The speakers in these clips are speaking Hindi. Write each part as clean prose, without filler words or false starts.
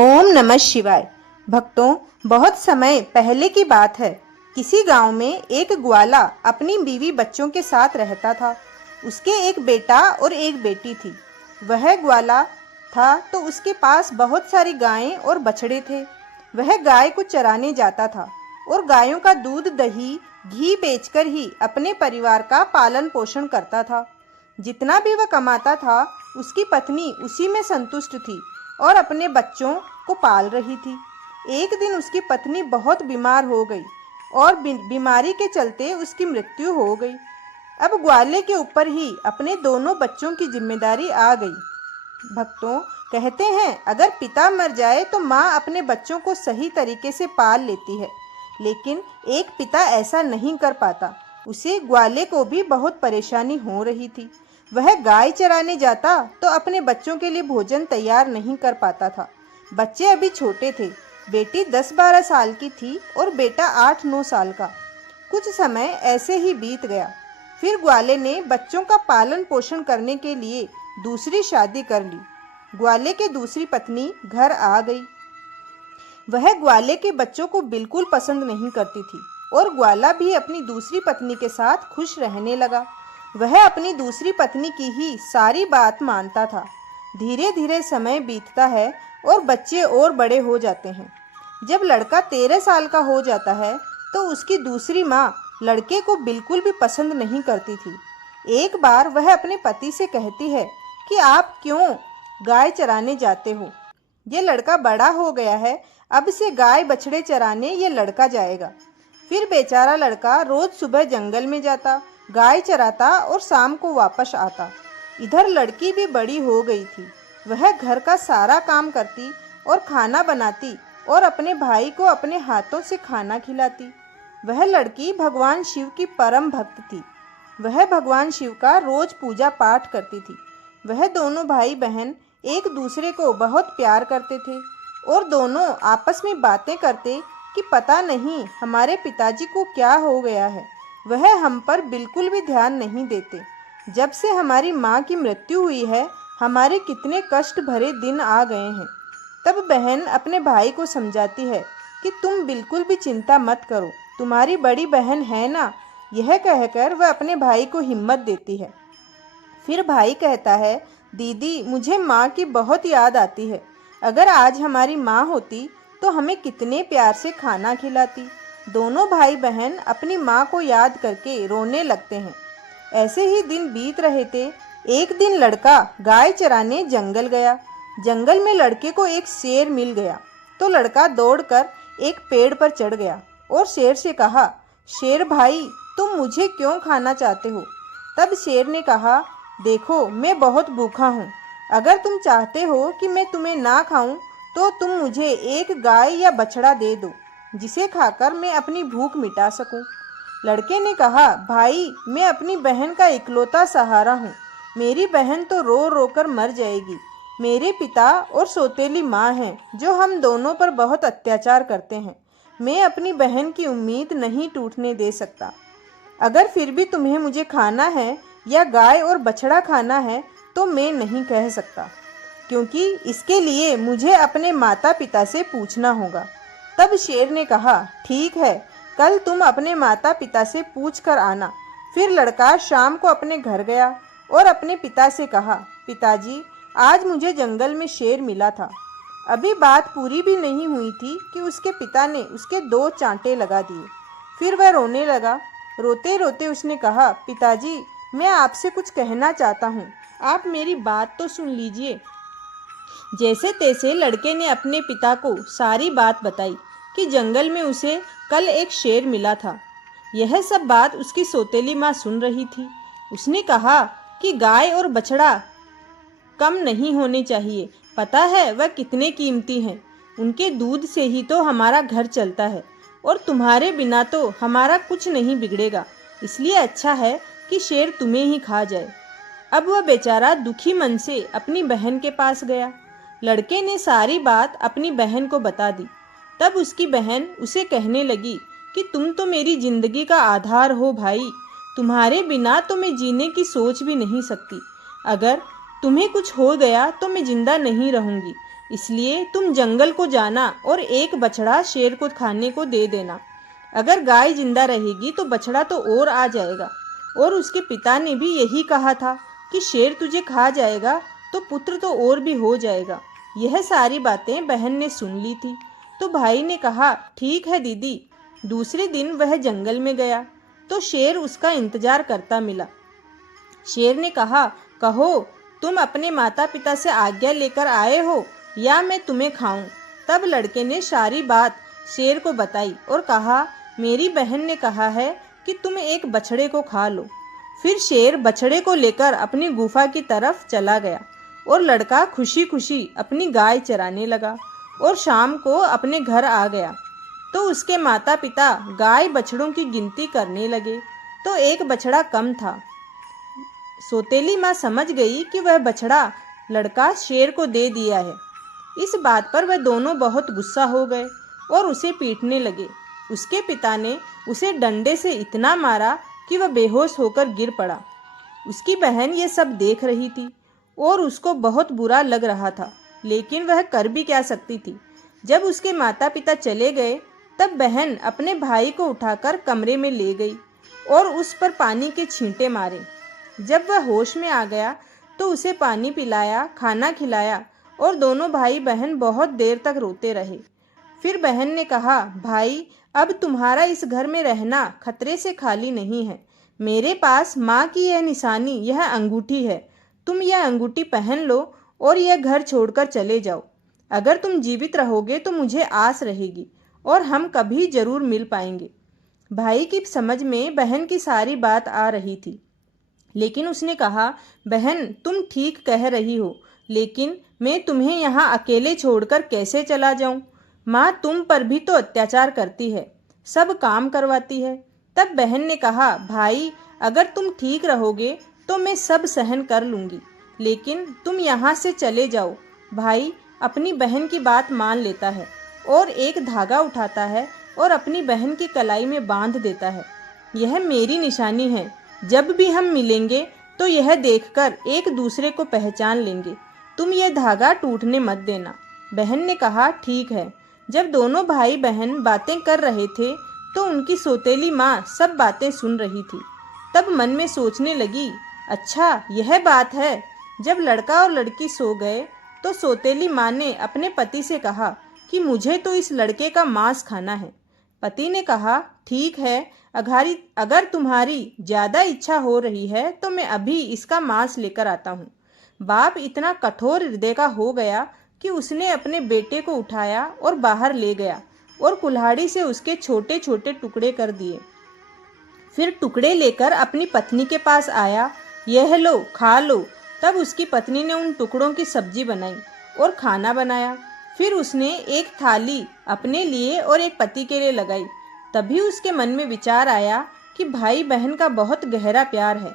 ओम नमः शिवाय। भक्तों, बहुत समय पहले की बात है। किसी गांव में एक ग्वाला अपनी बीवी बच्चों के साथ रहता था। उसके एक बेटा और एक बेटी थी। वह ग्वाला था तो उसके पास बहुत सारी गायें और बछड़े थे। वह गाय को चराने जाता था और गायों का दूध, दही, घी बेचकर ही अपने परिवार का पालन पोषण करता था। जितना भी वह कमाता था, उसकी पत्नी उसी में संतुष्ट थी और अपने बच्चों को पाल रही थी। एक दिन उसकी पत्नी बहुत बीमार हो गई और बीमारी के चलते उसकी मृत्यु हो गई। अब ग्वाले के ऊपर ही अपने दोनों बच्चों की जिम्मेदारी आ गई। भक्तों, कहते हैं अगर पिता मर जाए तो माँ अपने बच्चों को सही तरीके से पाल लेती है, लेकिन एक पिता ऐसा नहीं कर पाता। उसे ग्वाले को भी बहुत परेशानी हो रही थी। वह गाय चराने जाता तो अपने बच्चों के लिए भोजन तैयार नहीं कर पाता था। बच्चे अभी छोटे थे। बेटी 10-12 साल की थी और बेटा 8-9 साल का। कुछ समय ऐसे ही बीत गया। फिर ग्वाले ने बच्चों का पालन पोषण करने के लिए दूसरी शादी कर ली। ग्वाले की दूसरी पत्नी घर आ गई। वह ग्वाले के बच्चों को बिल्कुल पसंद नहीं करती थी और ग्वाला भी अपनी दूसरी पत्नी के साथ खुश रहने लगा। वह अपनी दूसरी पत्नी की ही सारी बात मानता था। धीरे धीरे समय बीतता है और बच्चे और बड़े हो जाते हैं। जब लड़का 13 साल का हो जाता है तो उसकी दूसरी माँ लड़के को बिल्कुल भी पसंद नहीं करती थी। एक बार वह अपने पति से कहती है कि आप क्यों गाय चराने जाते हो? ये लड़का बड़ा हो गया है, अब से गाय बछड़े चराने ये लड़का जाएगा। फिर बेचारा लड़का रोज सुबह जंगल में जाता, गाय चराता और शाम को वापस आता। इधर लड़की भी बड़ी हो गई थी। वह घर का सारा काम करती और खाना बनाती और अपने भाई को अपने हाथों से खाना खिलाती। वह लड़की भगवान शिव की परम भक्त थी। वह भगवान शिव का रोज पूजा पाठ करती थी। वह दोनों भाई बहन एक दूसरे को बहुत प्यार करते थे और दोनों आपस में बातें करते कि पता नहीं हमारे पिताजी को क्या हो गया है। वह हम पर बिल्कुल भी ध्यान नहीं देते। जब से हमारी माँ की मृत्यु हुई है, हमारे कितने कष्ट भरे दिन आ गए हैं। तब बहन अपने भाई को समझाती है कि तुम बिल्कुल भी चिंता मत करो, तुम्हारी बड़ी बहन है ना। यह कहकर वह अपने भाई को हिम्मत देती है। फिर भाई कहता है, दीदी मुझे माँ की बहुत याद आती है। अगर आज हमारी माँ होती तो हमें कितने प्यार से खाना खिलाती। दोनों भाई बहन अपनी माँ को याद करके रोने लगते हैं। ऐसे ही दिन बीत रहे थे। एक दिन लड़का गाय चराने जंगल गया। जंगल में लड़के को एक शेर मिल गया तो लड़का दौड़कर एक पेड़ पर चढ़ गया और शेर से कहा, शेर भाई तुम मुझे क्यों खाना चाहते हो? तब शेर ने कहा, देखो मैं बहुत भूखा हूँ। अगर तुम चाहते हो कि मैं तुम्हें ना खाऊं तो तुम मुझे एक गाय या बछड़ा दे दो, जिसे खाकर मैं अपनी भूख मिटा सकूं। लड़के ने कहा, भाई मैं अपनी बहन का इकलौता सहारा हूँ। मेरी बहन तो रो रो कर मर जाएगी। मेरे पिता और सौतेली माँ हैं जो हम दोनों पर बहुत अत्याचार करते हैं। मैं अपनी बहन की उम्मीद नहीं टूटने दे सकता। अगर फिर भी तुम्हें मुझे खाना है या गाय और बछड़ा खाना है तो मैं नहीं कह सकता, क्योंकि इसके लिए मुझे अपने माता पिता से पूछना होगा। तब शेर ने कहा, ठीक है, कल तुम अपने माता पिता से पूछ कर आना। फिर लड़का शाम को अपने घर गया और अपने पिता से कहा, पिताजी आज मुझे जंगल में शेर मिला था। अभी बात पूरी भी नहीं हुई थी कि उसके पिता ने उसके 2 चांटे लगा दिए। फिर वह रोने लगा। रोते रोते उसने कहा, पिताजी मैं आपसे कुछ कहना चाहता हूँ, आप मेरी बात तो सुन लीजिए। जैसे तैसे लड़के ने अपने पिता को सारी बात बताई कि जंगल में उसे कल एक शेर मिला था। यह सब बात उसकी सौतेली माँ सुन रही थी। उसने कहा कि गाय और बछड़ा कम नहीं होने चाहिए। पता है वह कितने कीमती हैं। उनके दूध से ही तो हमारा घर चलता है और तुम्हारे बिना तो हमारा कुछ नहीं बिगड़ेगा। इसलिए अच्छा है कि शेर तुम्हें ही खा जाए। अब वह बेचारा दुखी मन से अपनी बहन के पास गया। लड़के ने सारी बात अपनी बहन को बता दी। तब उसकी बहन उसे कहने लगी कि तुम तो मेरी जिंदगी का आधार हो भाई। तुम्हारे बिना तो मैं जीने की सोच भी नहीं सकती। अगर तुम्हें कुछ हो गया तो मैं जिंदा नहीं रहूंगी। इसलिए तुम जंगल को जाना और एक बछड़ा शेर को खाने को दे देना। अगर गाय जिंदा रहेगी तो बछड़ा तो और आ जाएगा। और उसके पिता ने भी यही कहा था कि शेर तुझे खा जाएगा तो पुत्र तो और भी हो जाएगा। यह सारी बातें बहन ने सुन ली थी। तो भाई ने कहा, ठीक है दीदी। दूसरे दिन वह जंगल में गया तो शेर उसका इंतजार करता मिला। शेर ने कहा, कहो तुम अपने माता पिता से आज्ञा लेकर आए हो या मैं तुम्हें खाऊं? तब लड़के ने सारी बात शेर को बताई और कहा, मेरी बहन ने कहा है कि तुम एक बछड़े को खा लो। फिर शेर बछड़े को लेकर अपनी गुफा की तरफ चला गया और लड़का खुशी खुशी अपनी गाय चराने लगा और शाम को अपने घर आ गया तो उसके माता पिता गाय बछड़ों की गिनती करने लगे तो एक बछड़ा कम था। सौतेली माँ समझ गई कि वह बछड़ा लड़का शेर को दे दिया है। इस बात पर वह दोनों बहुत गुस्सा हो गए और उसे पीटने लगे। उसके पिता ने उसे डंडे से इतना मारा कि वह बेहोश होकर गिर पड़ा। उसकी बहन ये सब देख रही थी और उसको बहुत बुरा लग रहा था, लेकिन वह कर भी क्या सकती थी। जब उसके माता पिता चले गए तब बहन अपने भाई को उठाकर कमरे में ले गई और उस पर पानी के छींटे मारे। जब वह होश में आ गया तो उसे पानी पिलाया, खाना खिलाया और दोनों भाई बहन बहुत देर तक रोते रहे। फिर बहन ने कहा, भाई अब तुम्हारा इस घर में रहना खतरे से खाली नहीं है। मेरे पास माँ की यह निशानी, यह अंगूठी है। तुम यह अंगूठी पहन लो और यह घर छोड़कर चले जाओ। अगर तुम जीवित रहोगे तो मुझे आस रहेगी और हम कभी जरूर मिल पाएंगे। भाई की समझ में बहन की सारी बात आ रही थी, लेकिन उसने कहा, बहन तुम ठीक कह रही हो, लेकिन मैं तुम्हें यहाँ अकेले छोड़कर कैसे चला जाऊं? माँ तुम पर भी तो अत्याचार करती है, सब काम करवाती है। तब बहन ने कहा, भाई अगर तुम ठीक रहोगे तो मैं सब सहन कर लूँगी, लेकिन तुम यहाँ से चले जाओ। भाई अपनी बहन की बात मान लेता है और एक धागा उठाता है और अपनी बहन की कलाई में बांध देता है। यह मेरी निशानी है, जब भी हम मिलेंगे तो यह देखकर एक दूसरे को पहचान लेंगे। तुम यह धागा टूटने मत देना। बहन ने कहा, ठीक है। जब दोनों भाई बहन बातें कर रहे थे तो उनकी सौतेली माँ सब बातें सुन रही थी। तब मन में सोचने लगी, अच्छा यह बात है। जब लड़का और लड़की सो गए तो सौतेली माँ ने अपने पति से कहा कि मुझे तो इस लड़के का मांस खाना है। पति ने कहा, ठीक है, अगर तुम्हारी ज़्यादा इच्छा हो रही है तो मैं अभी इसका मांस लेकर आता हूँ। बाप इतना कठोर हृदय का हो गया कि उसने अपने बेटे को उठाया और बाहर ले गया और कुल्हाड़ी से उसके छोटे छोटे टुकड़े कर दिए। फिर टुकड़े लेकर अपनी पत्नी के पास आया, यह लो खा लो। तब उसकी पत्नी ने उन टुकड़ों की सब्जी बनाई और खाना बनाया। फिर उसने एक थाली अपने लिए और एक पति के लिए लगाई। तभी उसके मन में विचार आया कि भाई बहन का बहुत गहरा प्यार है,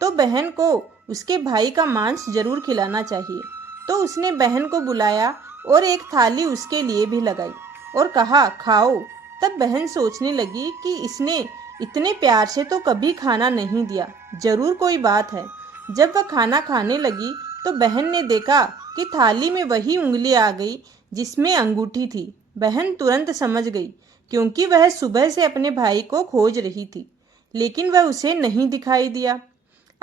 तो बहन को उसके भाई का मांस जरूर खिलाना चाहिए। तो उसने बहन को बुलाया और एक थाली उसके लिए भी लगाई और कहा, खाओ। तब बहन सोचने लगी कि इसने इतने प्यार से तो कभी खाना नहीं दिया, जरूर कोई बात है। जब वह खाना खाने लगी तो बहन ने देखा कि थाली में वही उंगली आ गई जिसमें अंगूठी थी। बहन तुरंत समझ गई, क्योंकि वह सुबह से अपने भाई को खोज रही थी, लेकिन वह उसे नहीं दिखाई दिया।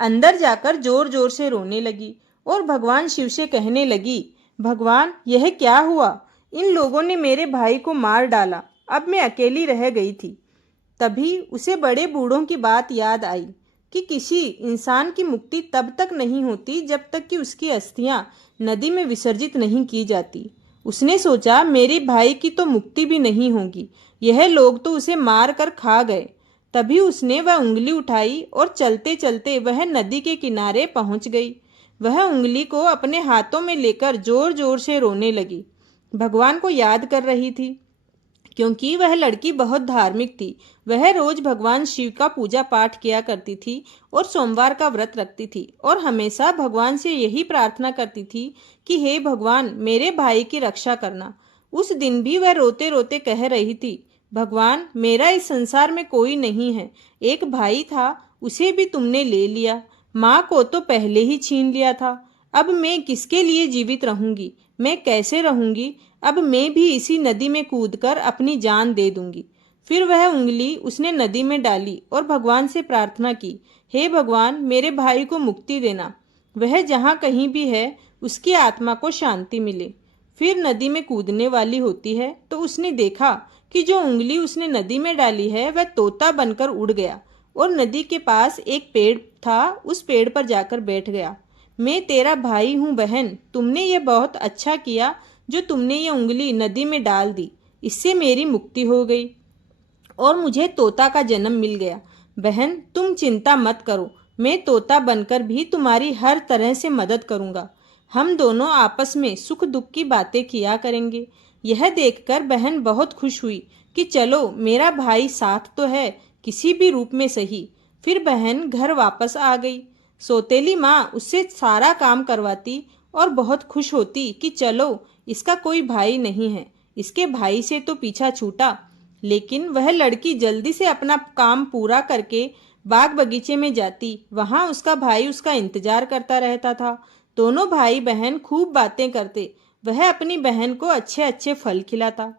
अंदर जाकर जोर जोर से रोने लगी और भगवान शिव से कहने लगी, भगवान यह क्या हुआ? इन लोगों ने मेरे भाई को मार डाला, अब मैं अकेली रह गई थी। तभी उसे बड़े बूढ़ों की बात याद आई कि किसी इंसान की मुक्ति तब तक नहीं होती जब तक कि उसकी अस्थियां नदी में विसर्जित नहीं की जाती। उसने सोचा, मेरे भाई की तो मुक्ति भी नहीं होगी, यह लोग तो उसे मार कर खा गए। तभी उसने वह उंगली उठाई और चलते चलते वह नदी के किनारे पहुंच गई। वह उंगली को अपने हाथों में लेकर जोर जोर से रोने लगी। भगवान को याद कर रही थी, क्योंकि वह लड़की बहुत धार्मिक थी। वह रोज भगवान शिव का पूजा पाठ किया करती थी और सोमवार का व्रत रखती थी और हमेशा भगवान से यही प्रार्थना करती थी कि हे भगवान मेरे भाई की रक्षा करना। उस दिन भी वह रोते रोते कह रही थी, भगवान मेरा इस संसार में कोई नहीं है। एक भाई था, उसे भी तुमने ले लिया। माँ को तो पहले ही छीन लिया था। अब मैं किसके लिए जीवित रहूंगी? मैं कैसे रहूंगी? अब मैं भी इसी नदी में कूदकर अपनी जान दे दूंगी। फिर वह उंगली उसने नदी में डाली और भगवान से प्रार्थना की, हे भगवान, मेरे भाई को मुक्ति देना। वह जहाँ कहीं भी है उसकी आत्मा को शांति मिले। फिर नदी में कूदने वाली होती है तो उसने देखा कि जो उंगली उसने नदी में डाली है वह तोता बनकर उड़ गया और नदी के पास एक पेड़ था, उस पेड़ पर जाकर बैठ गया। मैं तेरा भाई हूँ बहन, तुमने ये बहुत अच्छा किया जो तुमने ये उंगली नदी में डाल दी। इससे मेरी मुक्ति हो गई और मुझे तोता का जन्म मिल गया। बहन, तुम चिंता मत करो, मैं तोता बनकर भी तुम्हारी हर तरह से मदद करूंगा। हम दोनों आपस में सुख दुख की बातें किया करेंगे। यह देखकर बहन बहुत खुश हुई कि चलो मेरा भाई साथ तो है, किसी भी रूप में सही। फिर बहन घर वापस आ गई। सौतेली माँ उससे सारा काम करवाती और बहुत खुश होती कि चलो इसका कोई भाई नहीं है, इसके भाई से तो पीछा छूटा। लेकिन वह लड़की जल्दी से अपना काम पूरा करके बाग बगीचे में जाती। वहां उसका भाई उसका इंतजार करता रहता था। दोनों भाई बहन खूब बातें करते। वह अपनी बहन को अच्छे अच्छे फल खिलाता।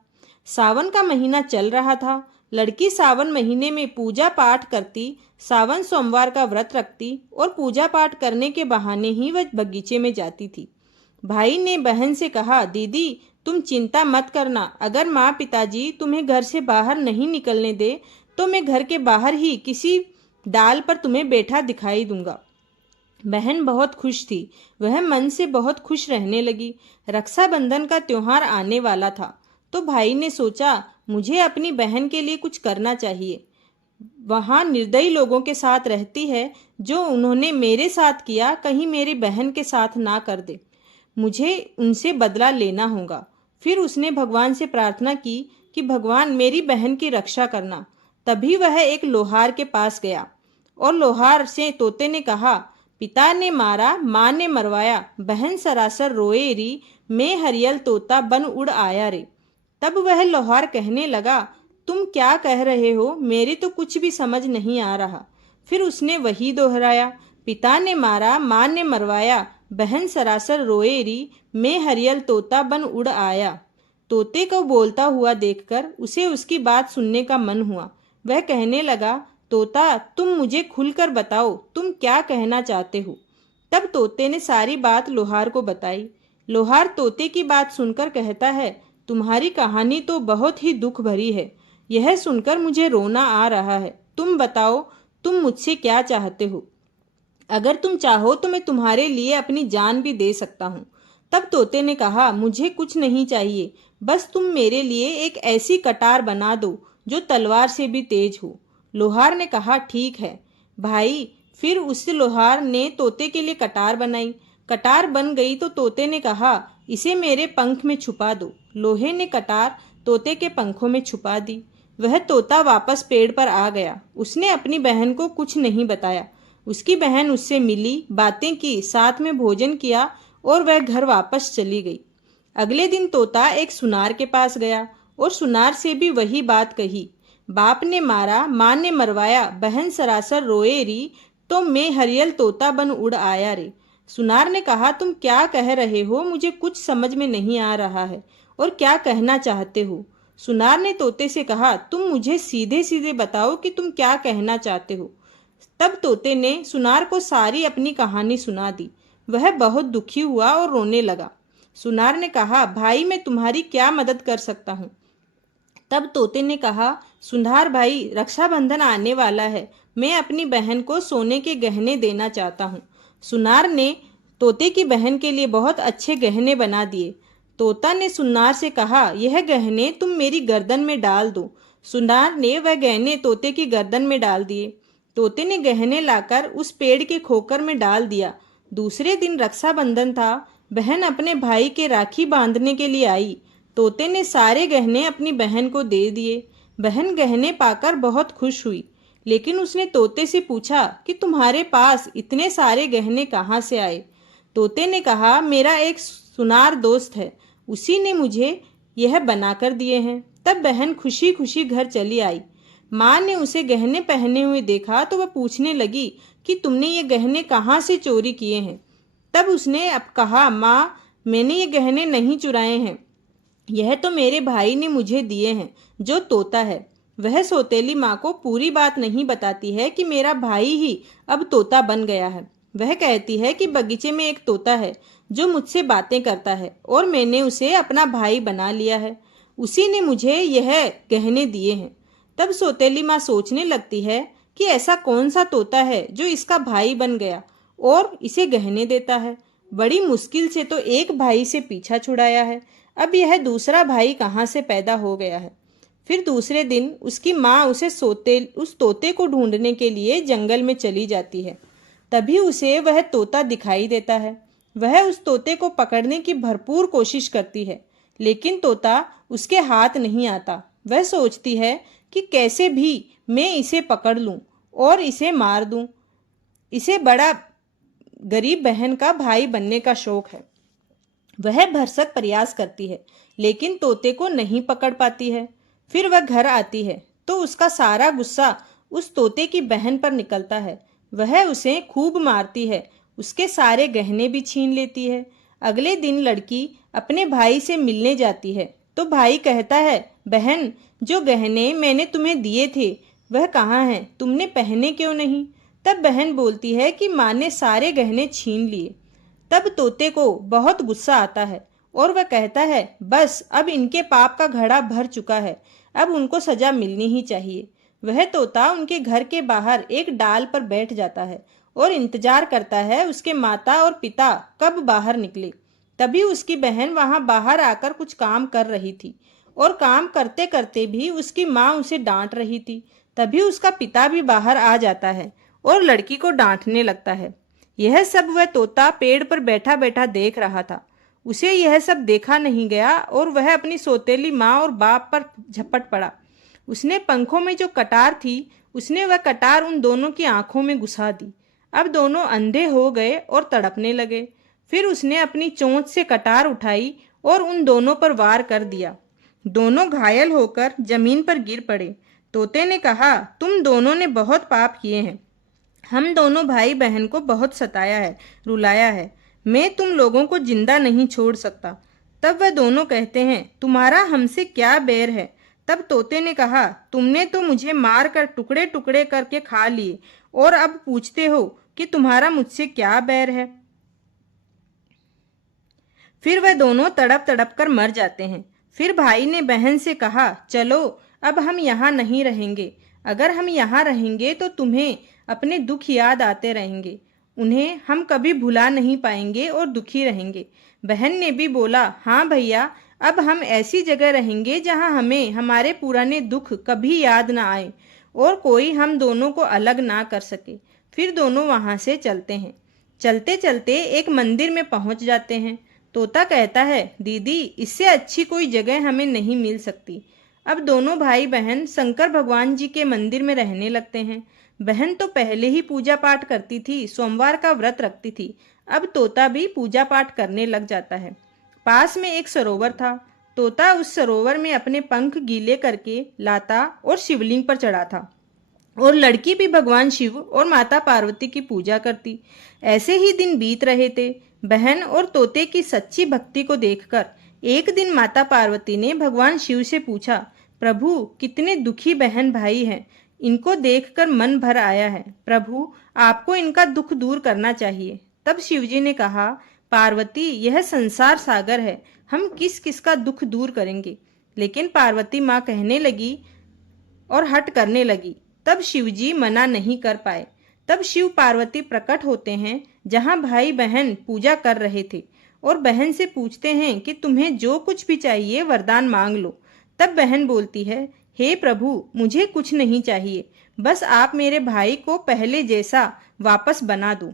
सावन का महीना चल रहा था। लड़की सावन महीने में पूजा पाठ करती, सावन सोमवार का व्रत रखती और पूजा पाठ करने के बहाने ही वह बगीचे में जाती थी। भाई ने बहन से कहा, दीदी तुम चिंता मत करना, अगर माँ पिताजी तुम्हें घर से बाहर नहीं निकलने दे तो मैं घर के बाहर ही किसी डाल पर तुम्हें बैठा दिखाई दूंगा। बहन बहुत खुश थी। वह मन से बहुत खुश रहने लगी। रक्षाबंधन का त्योहार आने वाला था तो भाई ने सोचा मुझे अपनी बहन के लिए कुछ करना चाहिए। वहाँ निर्दयी लोगों के साथ रहती है, जो उन्होंने मेरे साथ किया कहीं मेरी बहन के साथ ना कर दे। मुझे उनसे बदला लेना होगा। फिर उसने भगवान से प्रार्थना की कि भगवान मेरी बहन की रक्षा करना। तभी वह एक लोहार के पास गया और लोहार से तोते ने कहा, पिता ने मारा, माँ ने मरवाया, बहन सरासर रोए री, मैं हरियल तोता बन उड़ आया रे। तब वह लोहार कहने लगा, तुम क्या कह रहे हो? मेरी तो कुछ भी समझ नहीं आ रहा। फिर उसने वही दोहराया, पिता ने मारा, माँ ने मरवाया, बहन सरासर रोए री, मैं हरियल तोता बन उड़ आया। तोते को बोलता हुआ देखकर उसे उसकी बात सुनने का मन हुआ। वह कहने लगा, तोता तुम मुझे खुलकर बताओ, तुम क्या कहना चाहते हो? तब तोते ने सारी बात लोहार को बताई। लोहार तोते की बात सुनकर कहता है, तुम्हारी कहानी तो बहुत ही दुख भरी है। यह सुनकर मुझे रोना आ रहा है। तुम बताओ, तुम मुझसे क्या चाहते हो? अगर तुम चाहो तो मैं तुम्हारे लिए अपनी जान भी दे सकता हूँ। तब तोते ने कहा, मुझे कुछ नहीं चाहिए, बस तुम मेरे लिए एक ऐसी कटार बना दो जो तलवार से भी तेज हो। लोहार ने कहा, ठीक है भाई। फिर उस लोहार ने तोते के लिए कटार बनाई। कटार बन गई तो तोते ने कहा, इसे मेरे पंख में छुपा दो। लोहे ने कटार तोते के पंखों में छुपा दी। वह तोता वापस पेड़ पर आ गया। उसने अपनी बहन को कुछ नहीं बताया। उसकी बहन उससे मिली, बातें की, साथ में भोजन किया और वह घर वापस चली गई। अगले दिन तोता एक सुनार के पास गया और सुनार से भी वही बात कही। बाप ने मारा, माँ ने मरवाया, बहन सरासर रोए री, तो मैं हरियल तोता बन उड़ आया रे। सुनार ने कहा, तुम क्या कह रहे हो? मुझे कुछ समझ में नहीं आ रहा है और क्या कहना चाहते हो? सुनार ने तोते से कहा, तुम मुझे सीधे सीधे बताओ कि तुम क्या कहना चाहते हो। तब तोते ने सुनार को सारी अपनी कहानी सुना दी। वह बहुत दुखी हुआ और रोने लगा। सुनार ने कहा, भाई मैं तुम्हारी क्या मदद कर सकता हूँ? तब तोते ने कहा, सुनार भाई, रक्षाबंधन आने वाला है, मैं अपनी बहन को सोने के गहने देना चाहता हूँ। सुनार ने तोते की बहन के लिए बहुत अच्छे गहने बना दिए। तोता ने सुनार से कहा, यह गहने तुम मेरी गर्दन में डाल दो। सुनार ने वह गहने तोते की गर्दन में डाल दिए। तोते ने गहने लाकर उस पेड़ के खोकर में डाल दिया। दूसरे दिन रक्षाबंधन था। बहन अपने भाई के राखी बांधने के लिए आई। तोते ने सारे गहने अपनी बहन को दे दिए। बहन गहने पाकर बहुत खुश हुई, लेकिन उसने तोते से पूछा कि तुम्हारे पास इतने सारे गहने कहाँ से आए? तोते ने कहा, मेरा एक सुनार दोस्त है, उसी ने मुझे यह बनाकर दिए हैं। तब बहन खुशी खुशी घर चली आई। माँ ने उसे गहने पहने हुए देखा तो वह पूछने लगी कि तुमने ये गहने कहाँ से चोरी किए हैं? तब उसने अब कहा, माँ मैंने ये गहने नहीं चुराए हैं, यह तो मेरे भाई ने मुझे दिए हैं, जो तोता है। वह सौतेली माँ को पूरी बात नहीं बताती है कि मेरा भाई ही अब तोता बन गया है। वह कहती है कि बगीचे में एक तोता है जो मुझसे बातें करता है और मैंने उसे अपना भाई बना लिया है। उसी ने मुझे यह गहने दिए हैं। तब सौतेली माँ सोचने लगती है कि ऐसा कौन सा तोता है जो इसका भाई बन गया और इसे गहने देता है। बड़ी मुश्किल से तो एक भाई से पीछा छुड़ाया है, अब यह दूसरा भाई कहाँ से पैदा हो गया है। फिर दूसरे दिन उसकी माँ उस तोते को ढूंढने के लिए जंगल में चली जाती है। तभी उसे वह तोता दिखाई देता है। वह उस तोते को पकड़ने की भरपूर कोशिश करती है, लेकिन तोता उसके हाथ नहीं आता। वह सोचती है कि कैसे भी मैं इसे पकड़ लूं और इसे मार दूं। इसे बड़ा गरीब बहन का भाई बनने का शौक है। वह भरसक प्रयास करती है, लेकिन तोते को नहीं पकड़ पाती है। फिर वह घर आती है तो उसका सारा गुस्सा उस तोते की बहन पर निकलता है। वह उसे खूब मारती है, उसके सारे गहने भी छीन लेती है। अगले दिन लड़की अपने भाई से मिलने जाती है तो भाई कहता है, बहन, जो गहने मैंने तुम्हें दिए थे वह कहाँ हैं? तुमने पहने क्यों नहीं? तब बहन बोलती है कि माँ ने सारे गहने छीन लिए। तब तोते को बहुत गुस्सा आता है और वह कहता है, बस अब इनके पाप का घड़ा भर चुका है, अब उनको सजा मिलनी ही चाहिए। वह तोता उनके घर के बाहर एक डाल पर बैठ जाता है और इंतजार करता है उसके माता और पिता कब बाहर निकले। तभी उसकी बहन वहां बाहर आकर कुछ काम कर रही थी और काम करते करते भी उसकी माँ उसे डांट रही थी। तभी उसका पिता भी बाहर आ जाता है और लड़की को डांटने लगता है। यह सब वह तोता पेड़ पर बैठा बैठा देख रहा था। उसे यह सब देखा नहीं गया और वह अपनी सौतेली माँ और बाप पर झपट पड़ा। उसने पंखों में जो कटार थी, उसने वह कटार उन दोनों की आंखों में घुसा दी। अब दोनों अंधे हो गए और तड़पने लगे। फिर उसने अपनी चोंच से कटार उठाई और उन दोनों पर वार कर दिया। दोनों घायल होकर जमीन पर गिर पड़े। तोते ने कहा, तुम दोनों ने बहुत पाप किए हैं। हम दोनों भाई बहन को बहुत सताया है, रुलाया है। मैं तुम लोगों को जिंदा नहीं छोड़ सकता। तब वह दोनों कहते हैं, तुम्हारा हमसे क्या बैर है? तब तोते ने कहा, तुमने तो मुझे मार कर टुकड़े टुकड़े करके खा लिए और अब पूछते हो कि तुम्हारा मुझसे क्या बैर है। फिर वह दोनों तड़प तड़प कर मर जाते हैं। फिर भाई ने बहन से कहा, चलो अब हम यहाँ नहीं रहेंगे। अगर हम यहाँ रहेंगे तो तुम्हें अपने दुख याद आते रहेंगे, उन्हें हम कभी भुला नहीं पाएंगे और दुखी रहेंगे। बहन ने भी बोला, हाँ भैया, अब हम ऐसी जगह रहेंगे जहाँ हमें हमारे पुराने दुख कभी याद ना आए और कोई हम दोनों को अलग ना कर सके। फिर दोनों वहाँ से चलते हैं। चलते चलते एक मंदिर में पहुँच जाते हैं। तोता कहता है, दीदी, इससे अच्छी कोई जगह हमें नहीं मिल सकती। अब दोनों भाई बहन शंकर भगवान जी के मंदिर में रहने लगते हैं। बहन तो पहले ही पूजा पाठ करती थी, सोमवार का व्रत रखती थी। अब तोता भी पूजा पाठ करने लग जाता है। पास में एक सरोवर था। तोता उस सरोवर में अपने पंख गीले करके लाता और शिवलिंग पर चढ़ाता और लड़की भी भगवान शिव और माता पार्वती की पूजा करती। ऐसे ही दिन बीत रहे थे। बहन और तोते की सच्ची भक्ति को देखकर एक दिन माता पार्वती ने भगवान शिव से पूछा, प्रभु, कितने दुखी बहन भाई हैं, इनको देखकर मन भर आया है। प्रभु, आपको इनका दुख दूर करना चाहिए। तब शिवजी ने कहा, पार्वती, यह संसार सागर है, हम किस किस का दुख दूर करेंगे। लेकिन पार्वती माँ कहने लगी और हट करने लगी। तब शिवजी मना नहीं कर पाए। तब शिव पार्वती प्रकट होते हैं जहां भाई बहन पूजा कर रहे थे और बहन से पूछते हैं कि तुम्हें जो कुछ भी चाहिए वरदान मांग लो। तब बहन बोलती है, हे प्रभु, मुझे कुछ नहीं चाहिए, बस आप मेरे भाई को पहले जैसा वापस बना दो।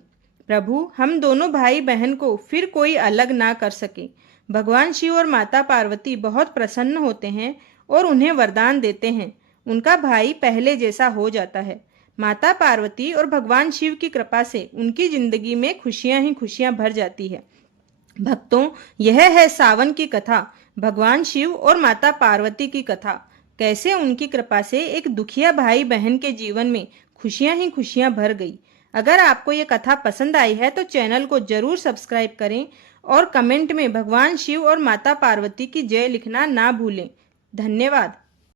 प्रभु, हम दोनों भाई बहन को फिर कोई अलग ना कर सके। भगवान शिव और माता पार्वती बहुत प्रसन्न होते हैं और उन्हें वरदान देते हैं। उनका भाई पहले जैसा हो जाता है। माता पार्वती और भगवान शिव की कृपा से उनकी जिंदगी में खुशियां ही खुशियां भर जाती है। भक्तों, यह है सावन की कथा, भगवान शिव और माता पार्वती की कथा। कैसे उनकी कृपा से एक दुखिया भाई बहन के जीवन में खुशियां ही खुशियां भर गई। अगर आपको ये कथा पसंद आई है तो चैनल को जरूर सब्सक्राइब करें और कमेंट में भगवान शिव और माता पार्वती की जय लिखना ना भूलें। धन्यवाद।